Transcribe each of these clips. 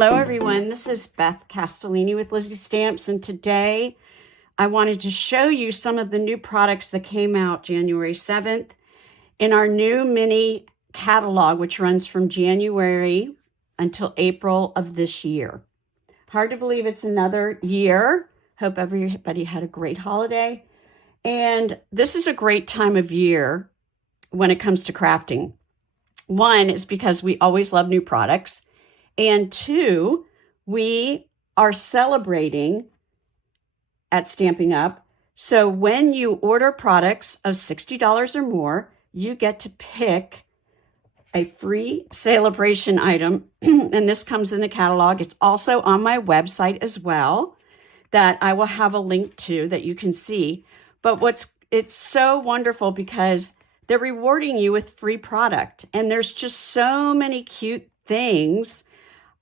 Hello everyone, this is Beth Castellini with Lizzie Stamps, and today I wanted to show you some of the new products that came out January 7th in our new mini catalog, which runs from January until April of this year. Hard to believe it's another year. Hope everybody had a great holiday. And this is a great time of year when it comes to crafting. One is because we always love new products. And two, we are celebrating at Stampin' Up. So when you order products of $60 or more, you get to pick a free celebration item. And this comes in the catalog. It's also on my website as well that I will have a link to that you can see. But it's so wonderful because they're rewarding you with free product. And there's just so many cute things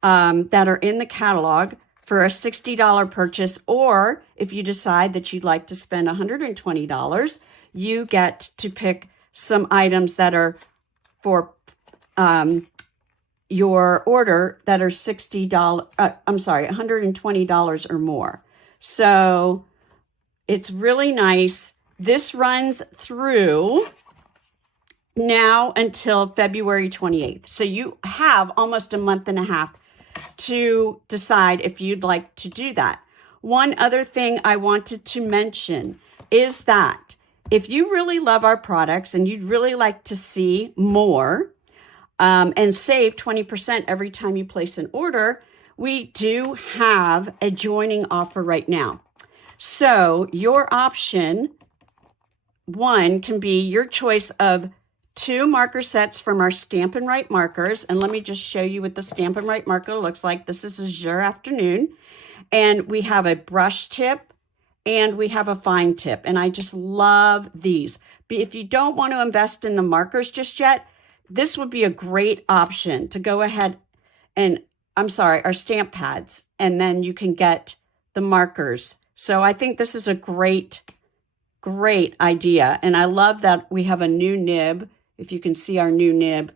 that are in the catalog for a $60 purchase, or if you decide that you'd like to spend $120, you get to pick some items that are for your order that are $120 or more. So it's really nice. This runs through now until February 28th. So you have almost a month and a half to decide if you'd like to do that. One other thing I wanted to mention is that if you really love our products and you'd really like to see more and save 20% every time you place an order, we do have a joining offer right now. So your option one can be your choice of 2 marker sets from our Stampin' Write markers. And let me just show you what the Stampin' Write marker looks like. This is Azure Afternoon. And we have a brush tip and we have a fine tip. And I just love these. But if you don't want to invest in the markers just yet, this would be a great option to go ahead and, our stamp pads. And then you can get the markers. So I think this is a great idea. And I love that we have a new nib. If you can see our new nib,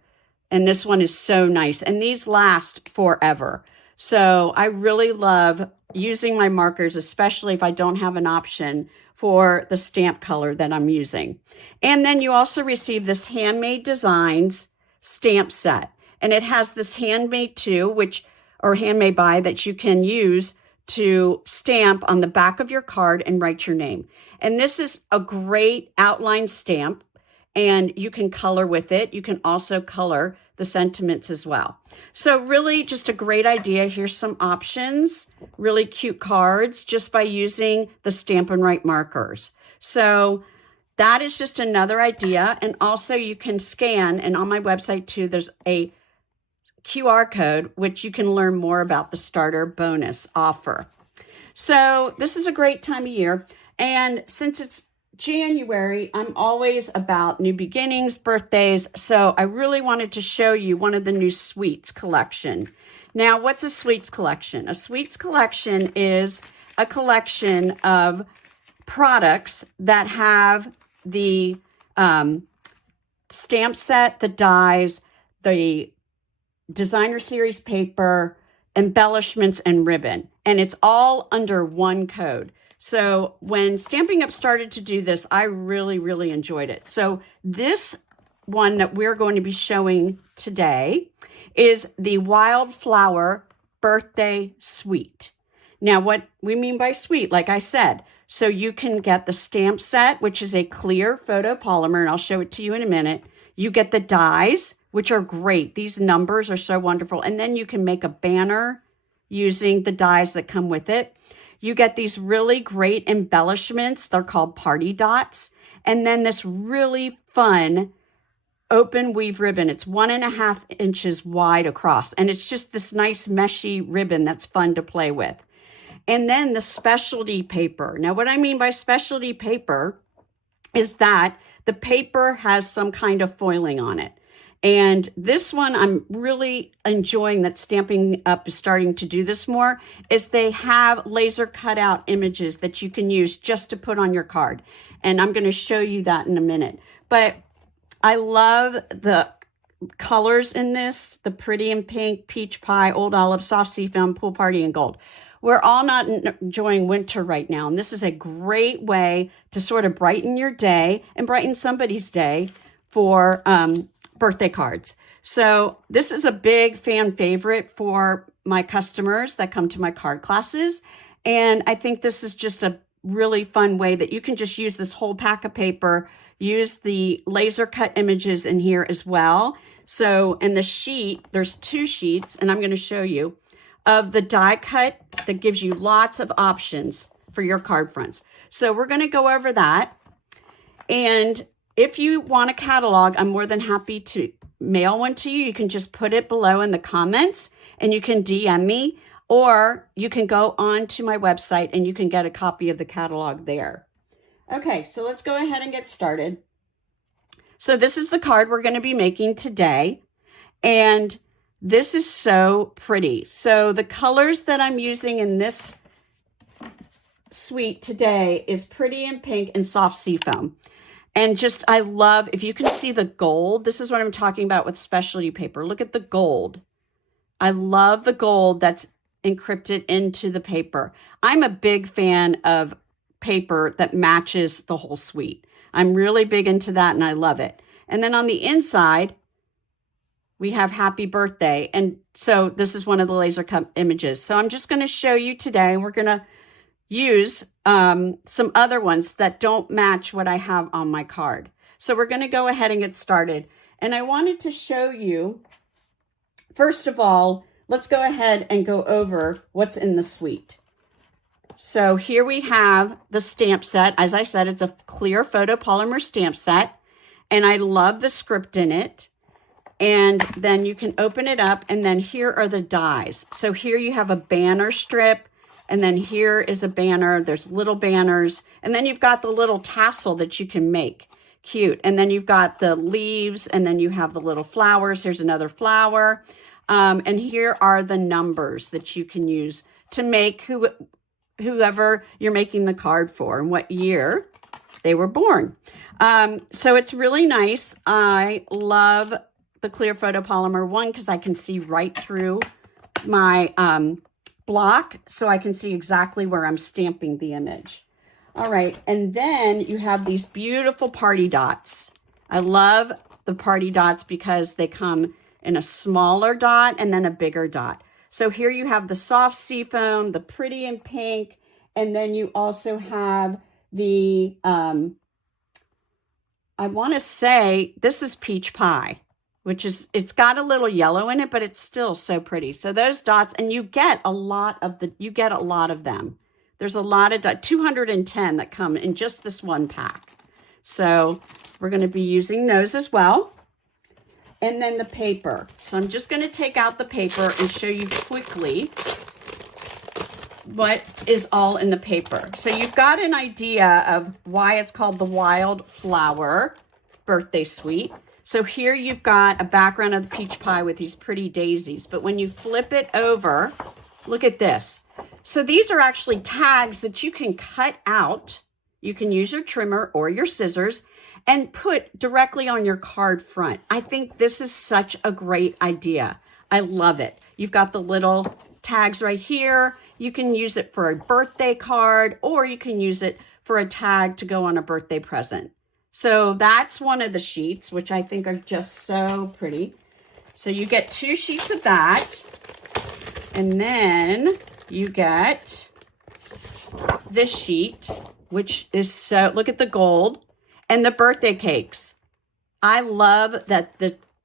and this one is so nice. And these last forever. So I really love using my markers, especially if I don't have an option for the stamp color that I'm using. And then you also receive this Handmade Designs stamp set. And it has this Handmade To, or Handmade By, that you can use to stamp on the back of your card and write your name. And this is a great outline stamp. And you can color with it. You can also color the sentiments as well. So really just a great idea. Here's some options, really cute cards just by using the Stampin' Write markers. So that is just another idea. And also you can scan, and on my website too, there's a QR code, which you can learn more about the starter bonus offer. So this is a great time of year. And since it's January, I'm always about new beginnings, birthdays. So I really wanted to show you one of the new Sweets collection. Now, what's a Sweets collection? A Sweets collection is a collection of products that have the stamp set, the dies, the designer series paper, embellishments, and ribbon. And it's all under one code. So when Stampin' Up started to do this, I really enjoyed it. So this one that we're going to be showing today is the Wildflower Birthday Suite. Now, what we mean by suite, like I said, so you can get the stamp set, which is a clear photopolymer, and I'll show it to you in a minute. You get the dies, which are great. These numbers are so wonderful. And then you can make a banner using the dies that come with it. You get these really great embellishments. They're called party dots. And then this really fun open weave ribbon. It's 1.5 inches wide across. And it's just this nice meshy ribbon that's fun to play with. And then the specialty paper. Now, what I mean by specialty paper is that the paper has some kind of foiling on it. And this one, I'm really enjoying that Stampin' Up is starting to do this more, is they have laser cutout images that you can use just to put on your card. And I'm going to show you that in a minute. But I love the colors in this, the pretty and pink, peach pie, old olive, soft seafoam, pool party, and gold. We're all not enjoying winter right now, and this is a great way to sort of brighten your day and brighten somebody's day for birthday cards. So this is a big fan favorite for my customers that come to my card classes, and I think this is just a really fun way that you can just use this whole pack of paper, use the laser cut images in here as well. So in the sheet, there's 2 sheets, and I'm going to show you, of the die cut that gives you lots of options for your card fronts. So we're going to go over that. And if you want a catalog, I'm more than happy to mail one to you. You can just put it below in the comments and you can DM me, or you can go on to my website and you can get a copy of the catalog there. Okay, so let's go ahead and get started. So this is the card we're going to be making today. And this is so pretty. So the colors that I'm using in this suite today is pretty and pink and soft seafoam. And just, I love, if you can see the gold, this is what I'm talking about with specialty paper. Look at the gold. I love the gold that's encrypted into the paper. I'm a big fan of paper that matches the whole suite. I'm really big into that and I love it. And then on the inside, we have happy birthday. And so this is one of the laser cut images. So I'm just going to show you today, and we're going to use some other ones that don't match what I have on my card. So we're going to go ahead and get started. And I wanted to show you, first of all, let's go ahead and go over what's in the suite. So here we have the stamp set. As I said, it's a clear photopolymer stamp set. And I love the script in it. And then you can open it up, and then here are the dies. So here you have a banner strip, and then here is a banner. There's little banners, and then you've got the little tassel that you can make. Cute. And then you've got the leaves, and then you have the little flowers. Here's another flower. And here are the numbers that you can use to make whoever you're making the card for and what year they were born. So it's really nice. I love the clear photopolymer one because I can see right through my block, so I can see exactly where I'm stamping the image. All right, and then you have these beautiful party dots. I love the party dots because they come in a smaller dot and then a bigger dot. So here you have the soft seafoam, the pretty and pink, and then you also have the, I want to say this is peach pie, which is, it's got a little yellow in it, but it's still so pretty. So those dots, and you get a lot of them. There's a lot of 210 that come in just this one pack. So we're going to be using those as well. And then the paper. So I'm just going to take out the paper and show you quickly what is all in the paper. So you've got an idea of why it's called the Wildflower Birthday Suite. So here you've got a background of the peach pie with these pretty daisies. But when you flip it over, look at this. So these are actually tags that you can cut out. You can use your trimmer or your scissors and put directly on your card front. I think this is such a great idea. I love it. You've got the little tags right here. You can use it for a birthday card, or you can use it for a tag to go on a birthday present. So that's one of the sheets, which I think are just so pretty. So you get 2 sheets of that. And then you get this sheet, which is so, look at the gold and the birthday cakes. I love that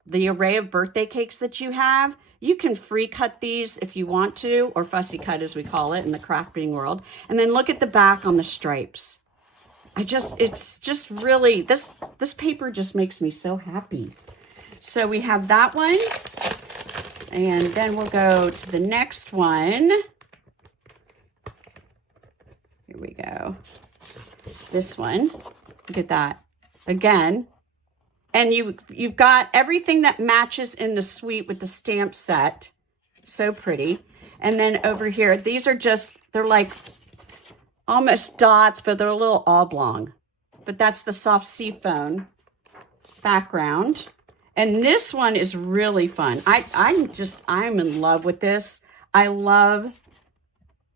the array of birthday cakes that you have. You can free cut these if you want to, or fussy cut as we call it in the crafting world. And then look at the back on the stripes. It's just really, this paper just makes me so happy. So we have that one. And then we'll go to the next one. Here we go. This one. Look at that. Again. And you've got everything that matches in the suite with the stamp set. So pretty. And then over here, these are just, they're like almost dots, but they're a little oblong. But that's the soft seafoam background. And this one is really fun. I'm in love with this. I love,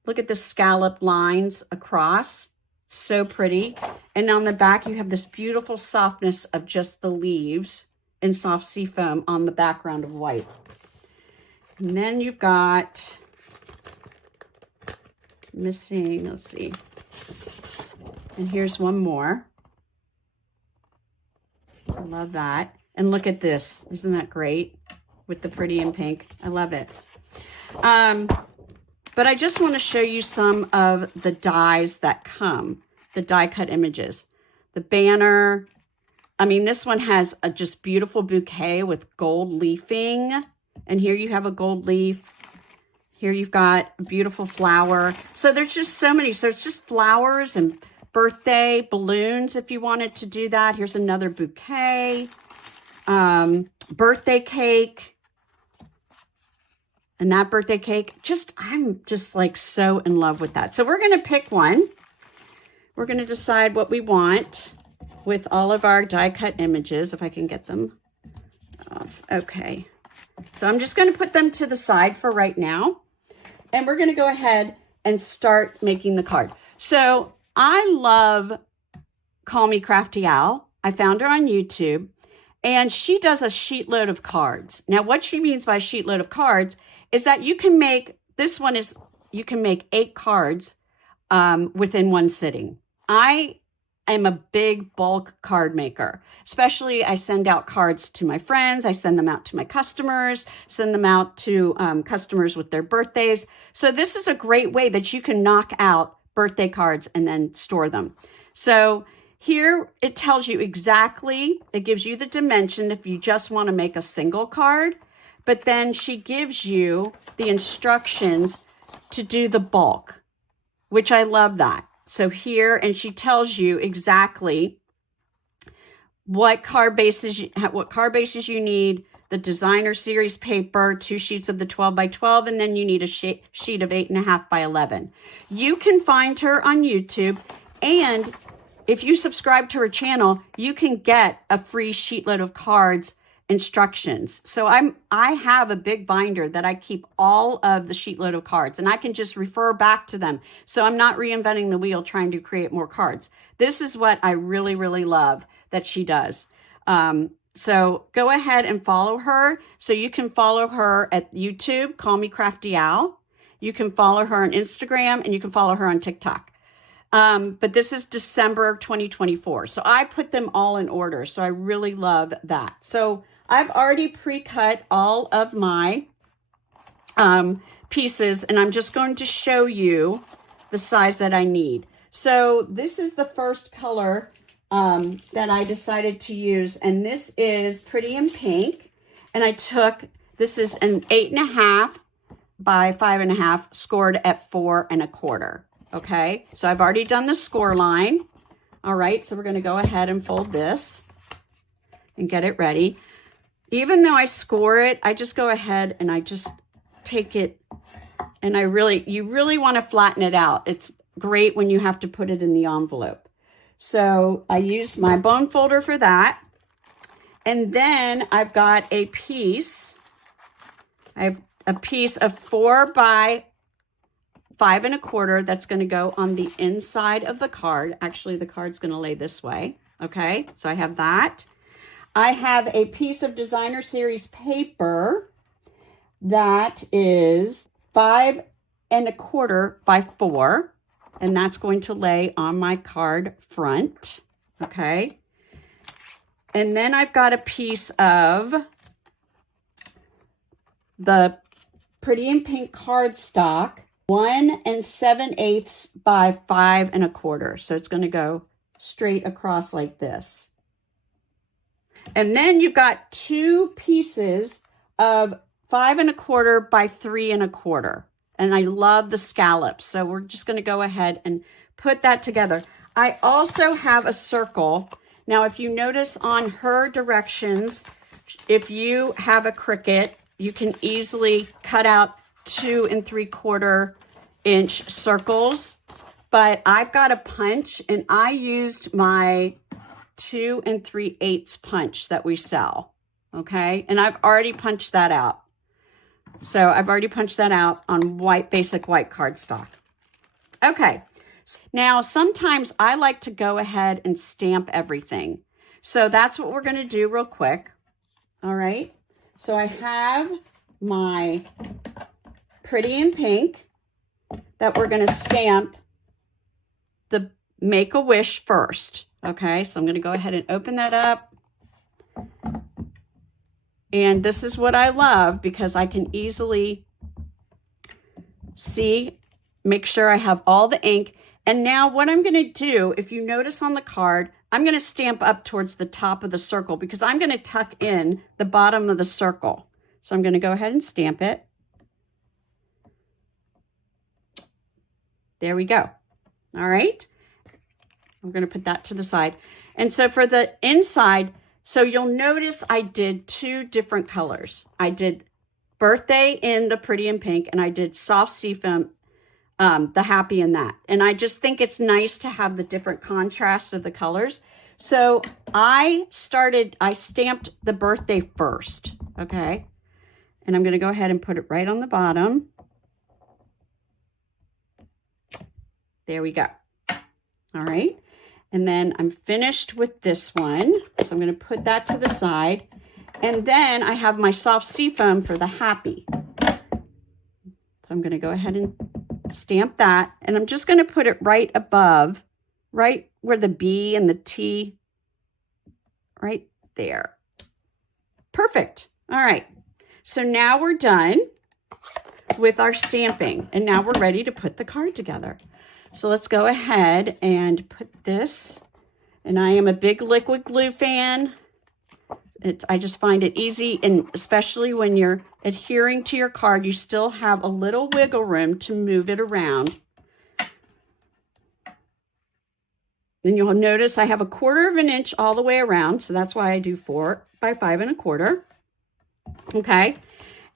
look at the scallop lines across. So pretty. And on the back, you have this beautiful softness of just the leaves and soft sea foam on the background of white. And then you've got, missing, let's see. And here's one more. I love that. And look at this. Isn't that great? With the pretty and pink. I love it. But I just want to show you some of the dies that come, the die cut images. The banner. I mean, this one has a just beautiful bouquet with gold leafing. And here you have a gold leaf. Here you've got a beautiful flower. So there's just so many. So it's just flowers and birthday balloons if you wanted to do that. Here's another bouquet. Birthday cake. And that birthday cake, I'm just like so in love with that. So we're going to pick one. We're going to decide what we want with all of our die cut images, if I can get them off. Okay. So I'm just going to put them to the side for right now. And we're going to go ahead and start making the card. So I love Call Me Crafty Owl. I found her on YouTube. And she does a sheet load of cards. Now, what she means by sheet load of cards is that you can make, you can make 8 cards within one sitting. I am a big bulk card maker. Especially, I send out cards to my friends. I send them out to my customers, send them out to customers with their birthdays. So this is a great way that you can knock out birthday cards and then store them. So here it tells you exactly, it gives you the dimension if you just want to make a single card, but then she gives you the instructions to do the bulk, which I love that. So here, and she tells you exactly what card bases you need, the designer series paper, 2 sheets of the 12 by 12, and then you need a sheet of 8.5 by 11. You can find her on YouTube, and if you subscribe to her channel, you can get a free sheet load of cards instructions. So I have a big binder that I keep all of the sheet load of cards, and I can just refer back to them. So I'm not reinventing the wheel trying to create more cards. This is what I really, really love that she does. So go ahead and follow her. So you can follow her at YouTube, Call Me Crafty Owl. You can follow her on Instagram, and you can follow her on TikTok. But this is December 2024. So I put them all in order. So I really love that. So I've already pre-cut all of my pieces, and I'm just going to show you the size that I need. So this is the first color that I decided to use, and this is Pretty in Pink. And this is an 8.5 by 5.5 scored at 4 1/4. Okay, so I've already done the score line. All right, so we're going to go ahead and fold this and get it ready. Even though I score it, I just go ahead and I just take it, and you really want to flatten it out. It's great when you have to put it in the envelope. So I use my bone folder for that. And then I've got a piece. I have a piece of 4 by 5 1/4 that's going to go on the inside of the card. Actually, the card's going to lay this way. Okay, so I have that. I have a piece of designer series paper that is 5 1/4 by 4, and that's going to lay on my card front. Okay, and then I've got a piece of the Pretty in Pink cardstock, 1 7/8 by 5 1/4. So it's going to go straight across like this. And then you've got 2 pieces of 5 1/4 by 3 1/4. And I love the scallops. So we're just going to go ahead and put that together. I also have a circle. Now, if you notice on her directions, if you have a Cricut, you can easily cut out 2 3/4 inch circles, but I've got a punch, and I used my 2 3/8 punch that we sell. okay? And I've already punched that out. So I've already punched that out on basic white cardstock. Okay, now sometimes I like to go ahead and stamp everything. So that's what we're gonna do real quick. All right, so I have my Pretty in Pink that we're gonna stamp the Make-A-Wish first. Okay, so I'm gonna go ahead and open that up. And this is what I love because I can easily see, make sure I have all the ink. And now what I'm going to do, if you notice on the card, I'm going to stamp up towards the top of the circle because I'm going to tuck in the bottom of the circle. So I'm going to go ahead and stamp it. There we go. All right. I'm going to put that to the side. And so for the inside, so you'll notice I did two different colors. I did Birthday in the Pretty in Pink, and I did Soft Seafoam, the Happy in that. And I just think it's nice to have the different contrast of the colors. So I stamped the Birthday first, okay? And I'm going to go ahead and put it right on the bottom. There we go. All right. And then I'm finished with this one. So I'm going to put that to the side. And then I have my Soft Seafoam for the Happy. So I'm going to go ahead and stamp that. And I'm just going to put it right above, right where the B and the T, right there. Perfect. All right. So now we're done with our stamping. And now we're ready to put the card together. So let's go ahead and put this, and I am a big liquid glue fan. I just find it easy, and especially when you're adhering to your card, you still have a little wiggle room to move it around. Then you'll notice I have 1/4 of an inch all the way around, so that's why I do 4 by 5 1/4. Okay,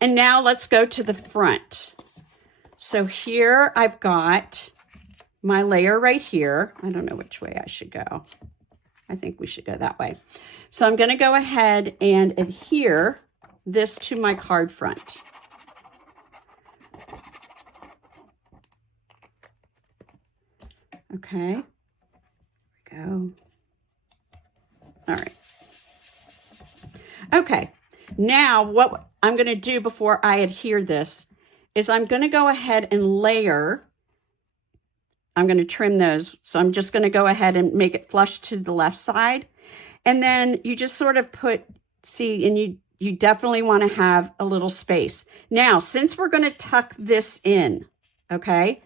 and now let's go to the front. So here I've got my layer right here. I don't know which way I should go. I think we should go that way. So I'm going to go ahead and adhere this to my card front. Okay. There we go. All right. Okay. Now what I'm going to do before I adhere this is I'm going to go ahead and layer. I'm going to trim those. So I'm just going to go ahead and make it flush to the left side. And then you just sort of see, and you definitely want to have a little space. Now, since we're going to tuck this in, okay?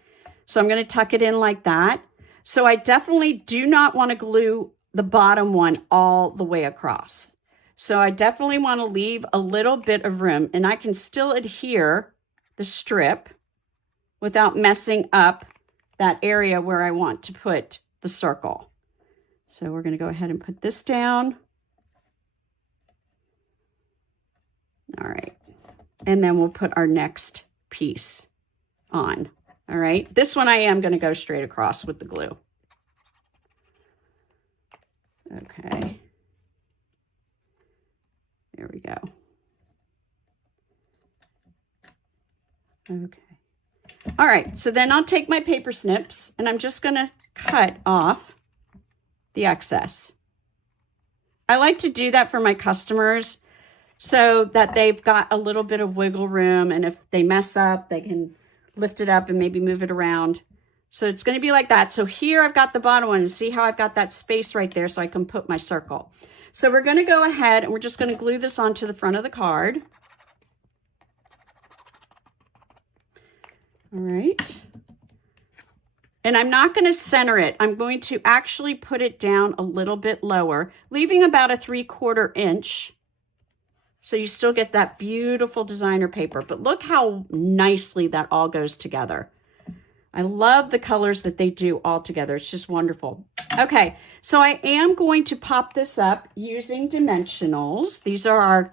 So I'm going to tuck it in like that. So I definitely do not want to glue the bottom one all the way across. So I definitely want to leave a little bit of room, and I can still adhere the strip without messing up that area where I want to put the circle. So we're going to go ahead and put this down. All right. And then we'll put our next piece on. All right. This one I am going to go straight across with the glue. Okay. There we go. Okay. All right, so then I'll take my paper snips and I'm just going to cut off the excess. I like to do that for my customers so that they've got a little bit of wiggle room, and if they mess up, they can lift it up and maybe move it around. So it's going to be like that. So here I've got the bottom one, and see how I've got that space right there so I can put my circle. So we're going to go ahead and we're just going to glue this onto the front of the card. All right. And I'm not going to center it. I'm going to actually put it down a little bit lower, leaving about a 3/4 inch. So you still get that beautiful designer paper, but look how nicely that all goes together. I love the colors that they do all together. It's just wonderful. Okay, so I am going to pop this up using dimensionals. These are our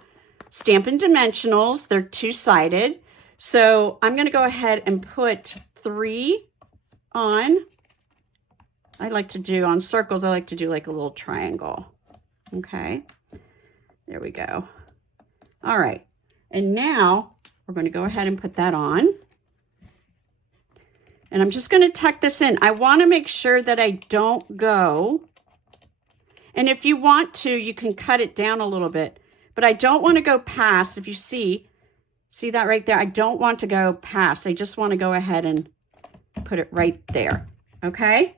Stampin' Dimensionals. They're two-sided. So I'm going to go ahead and put 3 on. I like to do on circles, I like to do like a little triangle. Okay, there we go. All right. And now we're going to go ahead and put that on. And I'm just going to tuck this in. I want to make sure that I don't go. And if you want to, you can cut it down a little bit. But I don't want to go past, if you see that right there? I don't want to go past. I just want to go ahead and put it right there. Okay?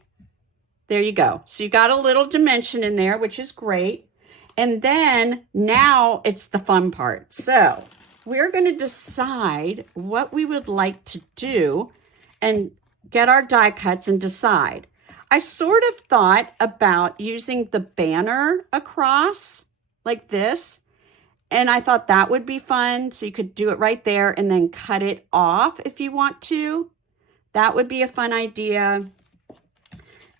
There you go. So you got a little dimension in there, which is great. And then now it's the fun part. So we're going to decide what we would like to do and get our die cuts and decide. I sort of thought about using the banner across like this. And I thought that would be fun. So you could do it right there and then cut it off if you want to. That would be a fun idea.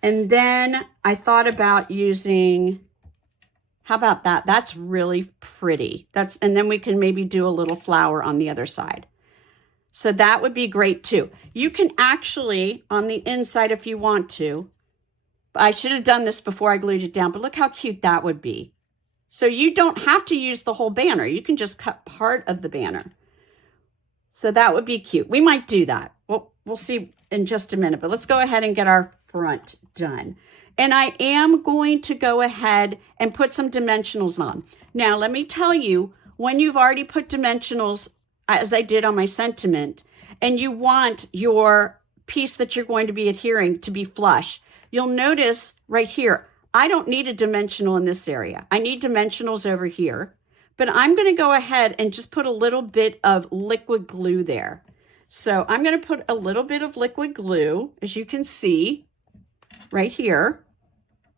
And then I thought about using, how about that? That's really pretty. And then we can maybe do a little flower on the other side. So that would be great too. You can actually, on the inside if you want to, I should have done this before I glued it down, but look how cute that would be. So you don't have to use the whole banner. You can just cut part of the banner. So that would be cute. We might do that. We'll see in just a minute, but let's go ahead and get our front done. And I am going to go ahead and put some dimensionals on. Now, let me tell you, when you've already put dimensionals, as I did on my sentiment, and you want your piece that you're going to be adhering to be flush, you'll notice right here, I don't need a dimensional in this area. I need dimensionals over here, but I'm going to go ahead and just put a little bit of liquid glue there. So I'm going to put a little bit of liquid glue, as you can see right here,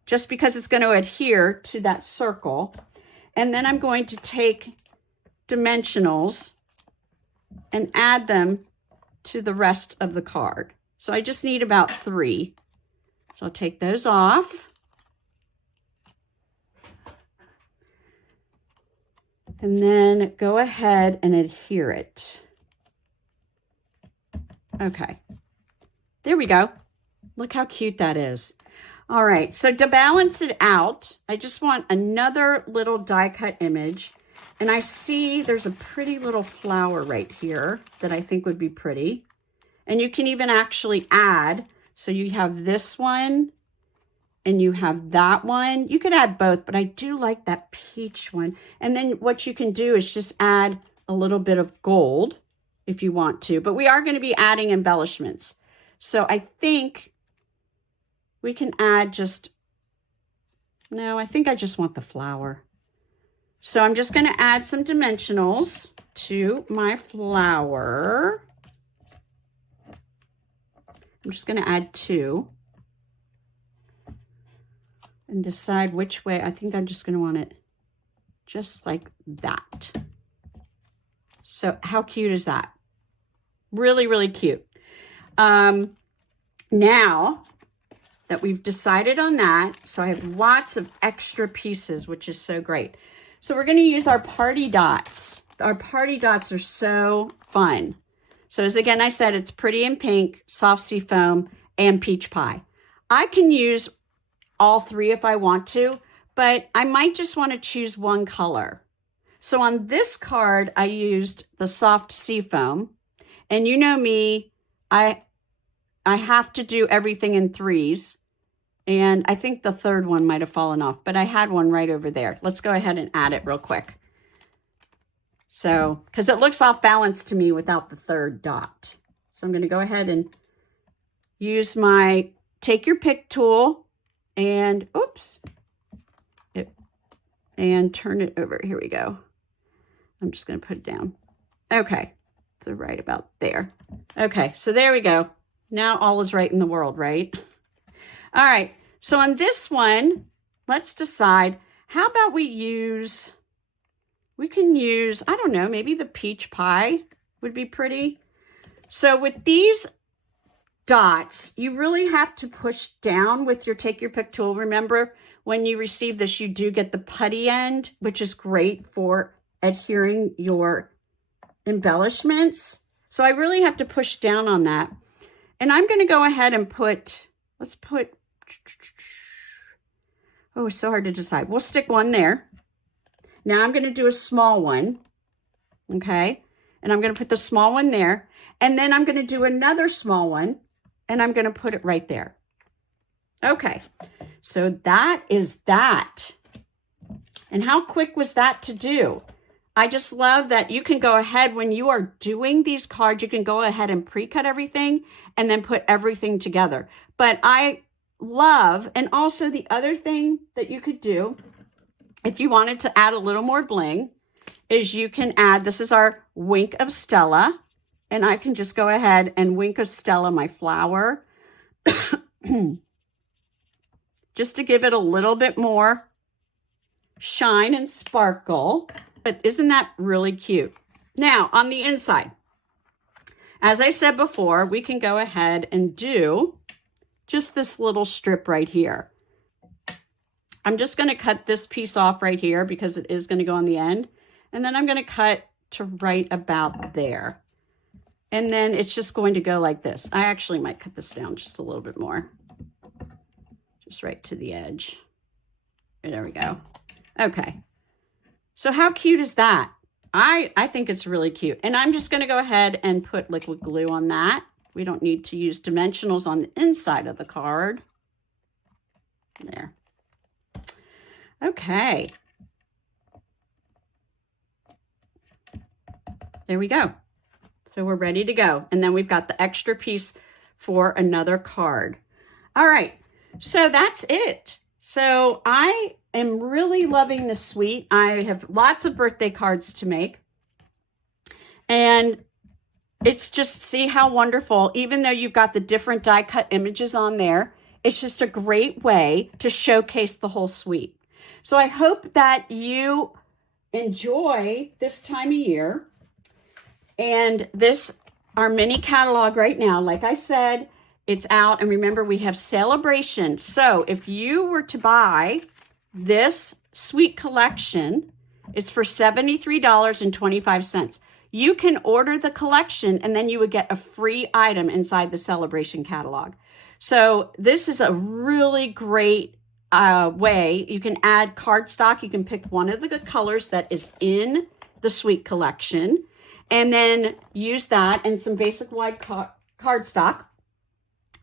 just because it's going to adhere to that circle. And then I'm going to take dimensionals and add them to the rest of the card. So I just need about 3. So I'll take those off. And then go ahead and adhere it. Okay, there we go. Look how cute that is. All right, so to balance it out, I just want another little die cut image. And I see there's a pretty little flower right here that I think would be pretty. And you can even actually add, so you have this one and you have that one. You could add both, but I do like that peach one. And then what you can do is just add a little bit of gold if you want to, but we are going to be adding embellishments. So I think we can add just, no, I think I just want the flower. So I'm just going to add some dimensionals to my flower. I'm just going to add 2 and decide which way. I think I'm just going to want it just like that. So how cute is that? Really, really cute. Now that we've decided on that, so I have lots of extra pieces, which is so great. So we're going to use our party dots. Our party dots are so fun. So as again, I said, it's pretty in pink, soft sea foam, and peach pie. I can use all 3 if I want to, but I might just want to choose one color. So on this card, I used the soft sea foam. And you know me, I have to do everything in 3s. And I think the 3rd one might have fallen off, but I had one right over there. Let's go ahead and add it real quick. So, because it looks off balance to me without the 3rd dot. So I'm going to go ahead and use my take your pick tool and, oops, and turn it over. Here we go. I'm just going to put it down. Okay, so right about there. Okay, so there we go. Now all is right in the world, right? All right, so on this one, let's decide, how about we can use, I don't know, maybe the peach pie would be pretty. So with these dots, you really have to push down with your take your pick tool. Remember, when you receive this, you do get the putty end, which is great for adhering your embellishments. So I really have to push down on that. And I'm going to go ahead and put, let's put, oh, it's so hard to decide. We'll stick one there. Now I'm going to do a small one. okay? And I'm going to put the small one there. And then I'm going to do another small one, and I'm going to put it right there. Okay, so that is that. And how quick was that to do? I just love that you can go ahead when you are doing these cards, you can go ahead and pre-cut everything and then put everything together. But I love, and also the other thing that you could do, if you wanted to add a little more bling, is you can add, this is our Wink of Stella, and I can just go ahead and Wink of Stella my flower, just to give it a little bit more shine and sparkle. But isn't that really cute? Now, on the inside, as I said before, we can go ahead and do just this little strip right here. I'm just going to cut this piece off right here because it is going to go on the end. And then I'm going to cut to right about there. And then it's just going to go like this. I actually might cut this down just a little bit more. Just right to the edge. There we go. Okay. So how cute is that? I think it's really cute. And I'm just going to go ahead and put liquid glue on that. We don't need to use dimensionals on the inside of the card. There. Okay. There we go. So we're ready to go. And then we've got the extra piece for another card. All right. So that's it. So I am really loving the suite. I have lots of birthday cards to make. And it's just, see how wonderful, even though you've got the different die cut images on there, it's just a great way to showcase the whole suite. So I hope that you enjoy this time of year. And this, our mini catalog right now, like I said, it's out. And remember, we have celebration. So if you were to buy this suite collection, it's for $73.25. You can order the collection and then you would get a free item inside the celebration catalog. So this is a really great way. You can add cardstock. You can pick one of the colors that is in the suite collection and then use that and some basic white cardstock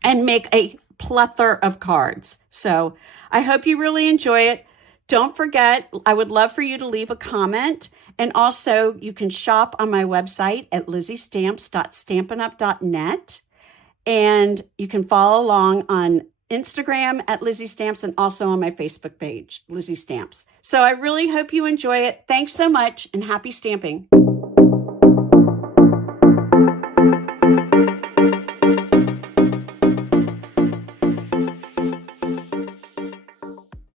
and make a plethora of cards. So I hope you really enjoy it. Don't forget, I would love for you to leave a comment. And also you can shop on my website at lizziestamps.stampinup.net. And you can follow along on Instagram at Lizzie Stamps and also on my Facebook page, Lizzie Stamps. So I really hope you enjoy it. Thanks so much and happy stamping.